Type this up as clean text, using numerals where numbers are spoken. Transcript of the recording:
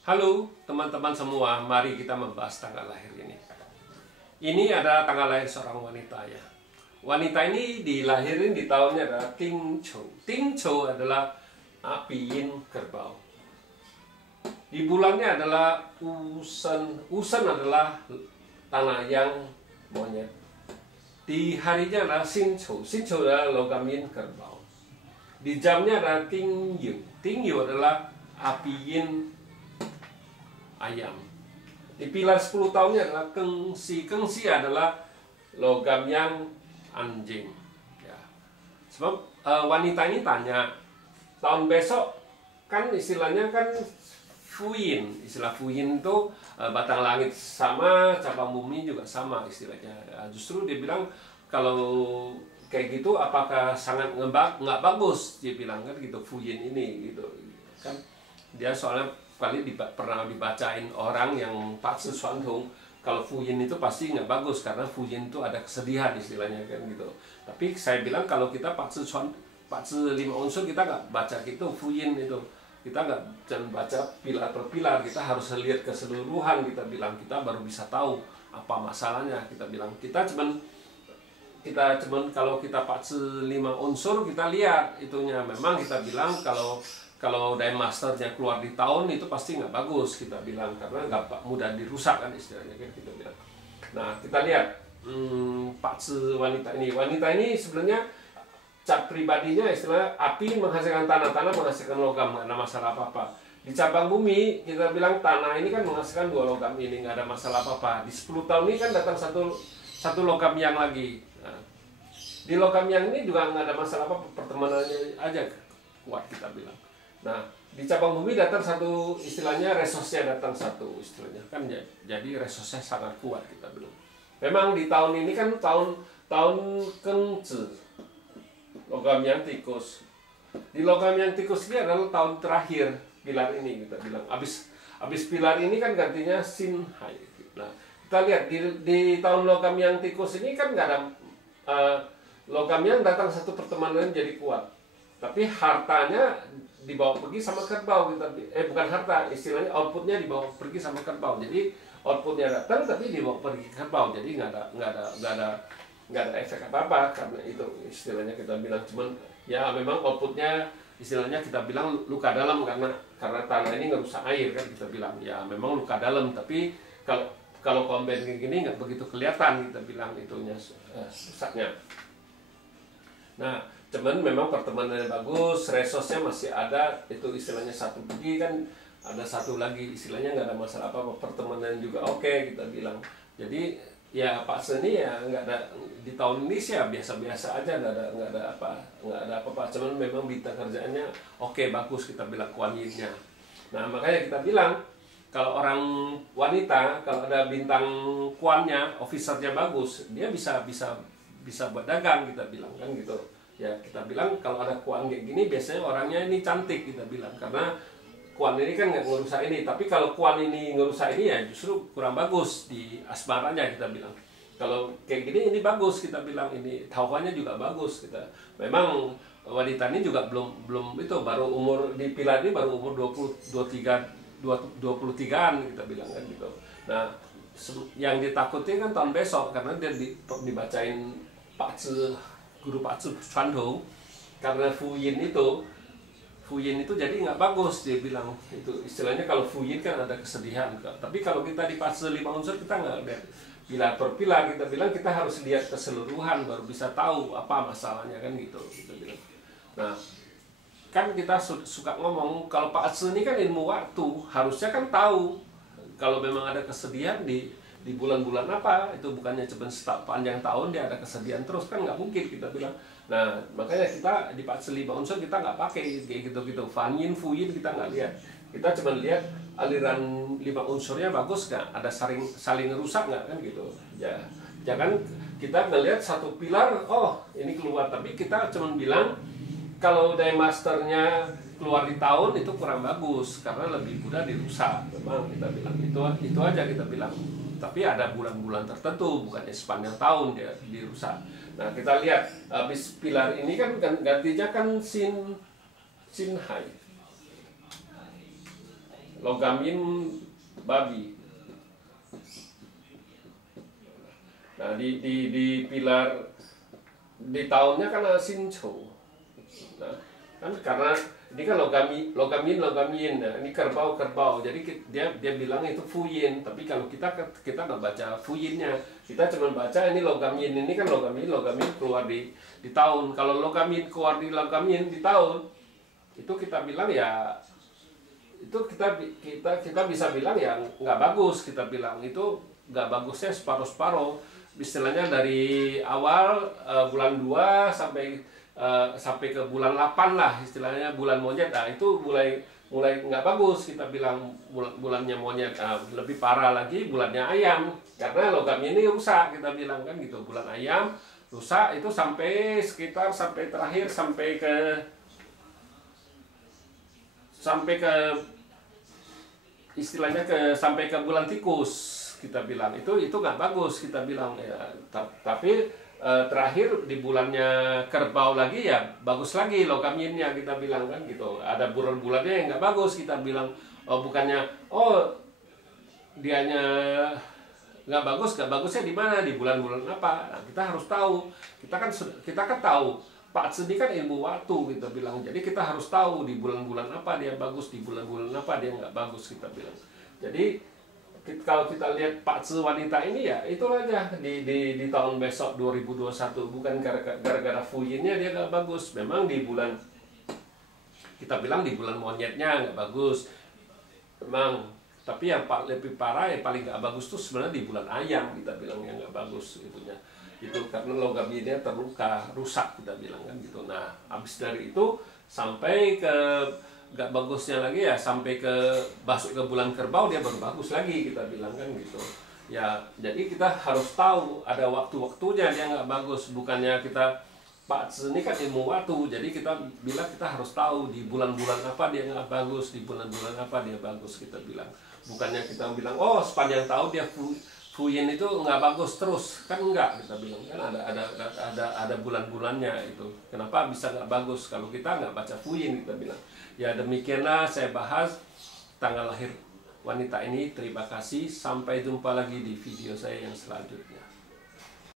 Halo teman-teman semua, mari kita membahas tanggal lahir ini. Ini adalah tanggal lahir seorang wanita ya. Wanita ini dilahirin di tahunnya adalah Ting Chou. Ting Chou adalah api yin kerbau. Di bulannya adalah Usan. Usan adalah tanah yang monyet. Di harinya adalah Xin Chou. Xin Chou adalah logam yin kerbau. Di jamnya adalah Ting Yu. Ting Yu adalah api yin ayam. Di pilar 10 tahunnya adalah Kengsi. Kengsi adalah logam yang anjing. Ya. Sebab wanita ini tanya, tahun besok kan istilahnya kan Fuyin. Istilah Fuyin itu batang langit sama, cabang bumi juga sama istilahnya. Justru dia bilang kalau kayak gitu apakah sangat nggak bagus, dia bilang kan gitu Fuyin ini gitu kan. Dia soalnya pernah dibacain orang yang Pak Susuantung, kalau Fuyin itu pasti nggak bagus karena Fuyin itu ada kesedihan istilahnya kan gitu. Tapi saya bilang kalau kita Pak 5 unsur kita nggak baca gitu Fuyin itu, kita nggak jangan baca pilar per pilar, kita harus lihat keseluruhan. Kita bilang kita baru bisa tahu apa masalahnya. Kita bilang kita cuman kalau kita Pak 5 unsur kita lihat itunya. Memang kita bilang kalau Dime Masternya keluar di tahun itu pasti nggak bagus, kita bilang, karena nggak mudah dirusak kan istilahnya kan kita bilang. Nah kita lihat wanita ini sebenarnya cap pribadinya istilah api menghasilkan tanah menghasilkan logam, nggak ada masalah apa-apa. Di cabang bumi kita bilang tanah ini kan menghasilkan 2 logam ini, nggak ada masalah apa-apa. Di 10 tahun ini kan datang satu logam yang lagi. Nah, di logam yang ini juga nggak ada masalah apa, pertemanannya aja kuat kita bilang. Nah, di cabang bumi datang satu, istilahnya resosnya datang satu istilahnya kan, jadi resosnya sangat kuat kita bilang. Memang di tahun ini kan tahun Kengzi, logam yang tikus. Di logam yang tikus ini adalah tahun terakhir pilar ini kita bilang. Abis pilar ini kan gantinya Xin Hai. Nah, kita lihat di tahun logam yang tikus ini kan nggak ada logam yang datang satu pertemanan jadi kuat. Tapi hartanya dibawa pergi sama kerbau kita, bukan harta, istilahnya outputnya dibawa pergi sama kerbau. Jadi outputnya datang tapi dibawa pergi kerbau, jadi nggak ada efek apa-apa karena itu istilahnya kita bilang. Cuman ya memang outputnya istilahnya kita bilang luka dalam karena tanah ini ngerusak air kan kita bilang. Ya memang luka dalam, tapi kalau combine kayak gini nggak begitu kelihatan kita bilang itunya rusaknya. Nah, cuman memang pertemanannya bagus, resosnya masih ada, itu istilahnya satu pergi kan, ada satu lagi istilahnya nggak ada masalah apa-apa, pertemanan juga oke kita bilang. Jadi ya Pak Seni ya nggak ada di tahun ini sih ya biasa-biasa aja, nggak ada apa-apa. Cuman memang bintang kerjaannya oke, bagus kita bilang Kuan Yin-nya. Nah makanya kita bilang kalau orang wanita kalau ada bintang Kuannya, officernya bagus, dia bisa buat dagang kita bilang kan gitu. Ya kita bilang kalau ada Kuan kayak gini biasanya orangnya ini cantik kita bilang, karena Kuan ini kan nggak ngerusak ini. Tapi kalau Kuan ini ngerusak ini ya justru kurang bagus di asmaranya kita bilang. Kalau kayak gini ini bagus kita bilang, ini tauhannya juga bagus kita. Memang wanita ini juga belum itu, baru umur di pilar ini baru umur 23-an kita bilang kan gitu. Nah yang ditakuti kan tahun besok karena dia dibacain guru Pak Susuantung, karena Fuyin itu jadi nggak bagus dia bilang. Itu istilahnya kalau Fuyin kan ada kesedihan, tapi kalau kita di fase 5 unsur kita nggak lihat pilar per pilar, kita bilang kita harus lihat keseluruhan baru bisa tahu apa masalahnya kan gitu kita bilang. Nah kan kita suka ngomong kalau Pak Atsu ini kan ilmu waktu, harusnya kan tahu kalau memang ada kesedihan di bulan-bulan apa, itu bukannya cuma panjang tahun dia ada kesedihan terus, kan nggak mungkin kita bilang. Nah makanya kita di Pak 5 unsur kita nggak pakai kayak gitu Fanyin, Fuyin kita nggak lihat, kita cuma lihat aliran 5 unsurnya bagus nggak, ada saling rusak nggak kan gitu ya. Jangan kita ngelihat satu pilar oh ini keluar, tapi kita cuma bilang kalau Dime Masternya keluar di tahun itu kurang bagus karena lebih mudah dirusak. Memang kita bilang itu aja kita bilang. Tapi ada bulan-bulan tertentu, bukannya sepanjang tahun dia dirusak. Nah kita lihat habis pilar ini kan gantinya kan Xin Hai. logam yin babi. Nah di pilar di tahunnya kan Sincho. Nah, kan karena ini kan logam yin. Nah, ini kerbau. Jadi dia bilang itu fuyin, tapi kalau kita nggak baca fuyinnya, kita cuma baca ini logam yin. Ini kan logam yin keluar di tahun. Kalau logam yin keluar di logam yin di tahun, itu kita bilang ya, itu kita bisa bilang ya nggak bagus. Kita bilang itu nggak bagusnya separuh-separuh. Istilahnya dari awal bulan 2 sampai ke bulan 8 lah, istilahnya bulan monyet. Nah itu mulai nggak bagus, kita bilang bulannya monyet. Lebih parah lagi bulannya ayam, karena logamnya ini rusak, kita bilang kan gitu. Bulan ayam rusak itu sampai terakhir sampai ke istilahnya sampai ke bulan tikus, kita bilang itu nggak bagus, kita bilang ya. Tapi terakhir di bulannya kerbau lagi ya bagus lagi logam yinnya, kita bilang kan gitu. Ada bulan-bulannya yang nggak bagus, kita bilang bukannya dianya nggak bagusnya di mana, di bulan-bulan apa. Nah, kita harus tahu, kita kan tahu Pak Sedi kan ilmu waktu, kita bilang. Jadi kita harus tahu di bulan-bulan apa dia bagus, di bulan-bulan apa dia nggak bagus, kita bilang. Jadi kalau kita lihat Pak Ce wanita ini ya itu aja di tahun besok 2021, bukan gara-gara fuyinnya dia nggak bagus. Memang di bulan, kita bilang di bulan monyetnya nggak bagus memang, tapi yang lebih parah, yang paling nggak bagus tuh sebenarnya di bulan ayam, kita bilang yang nggak bagus itunya. Itu karena logam yinnya terluka, rusak, kita bilang kan gitu. Nah habis dari itu sampai ke nggak bagusnya lagi ya sampai ke masuk ke bulan kerbau dia baru bagus lagi, kita bilang kan gitu ya. Jadi kita harus tahu ada waktu-waktunya dia nggak bagus. Bukannya kita Pak ini kan ilmu waktu, jadi kita bilang kita harus tahu di bulan-bulan apa dia nggak bagus, di bulan-bulan apa dia bagus, kita bilang. Bukannya kita bilang sepanjang tahun dia fuyin itu nggak bagus terus, kan enggak, kita bilang kan ada bulan-bulannya itu. Kenapa bisa nggak bagus kalau kita nggak baca fuyin, kita bilang. Ya demikianlah saya bahas tanggal lahir wanita ini. Terima kasih, sampai jumpa lagi di video saya yang selanjutnya.